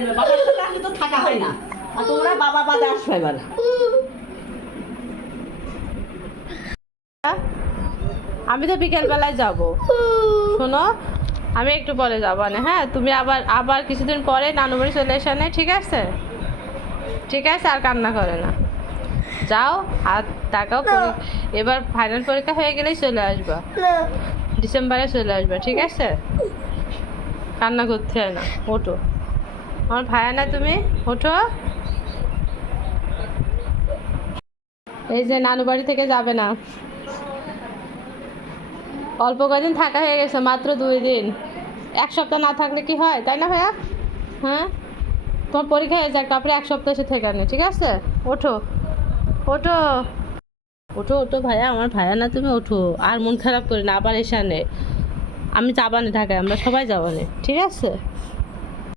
দেবে, বাবার সাথে আসলে তো থাকা হয় না, আর তোমরা বাবা বাদে আসবে এবার। আমি তো বিকেলবেলায় যাব, শোনো আমি একটু পরে যাবো না, হ্যাঁ তুমি আবার আবার কিছুদিন পরে নানু বাড়ি চলে এসে নে, ঠিক আছে? ঠিক আছে, আর কান্না করে না, যাও। আর টাকাও এবার ফাইনাল পরীক্ষা হয়ে গেলেই চলে আসবা, ডিসেম্বরে চলে আসবা, ঠিক আছে? কান্না করতে হয় না, ওঠো, আমার ভাইয়া না তুমি, ওঠো। এই যে নানু বাড়ি থেকে যাবে না, অল্প কদিন থাকা হয়ে গেছে, মাত্র 2 দিন, 1 সপ্তাহ না থাকলে কি হয়, তাই না ভাইয়া? হ্যাঁ, তোমার পরীক্ষা হয়ে যাক, তারপরে 1 সপ্তাহ এসে থেকে নে, ঠিক আছে? ওঠো, ওঠো, ওঠো, ওঠো ভাইয়া, আমার ভাইয়া না তুমি, ওঠো। আর মন খারাপ করি না, আবার এসে নে, আমি যাবানে ঢাকায়, আমরা সবাই যাবানে, ঠিক আছে?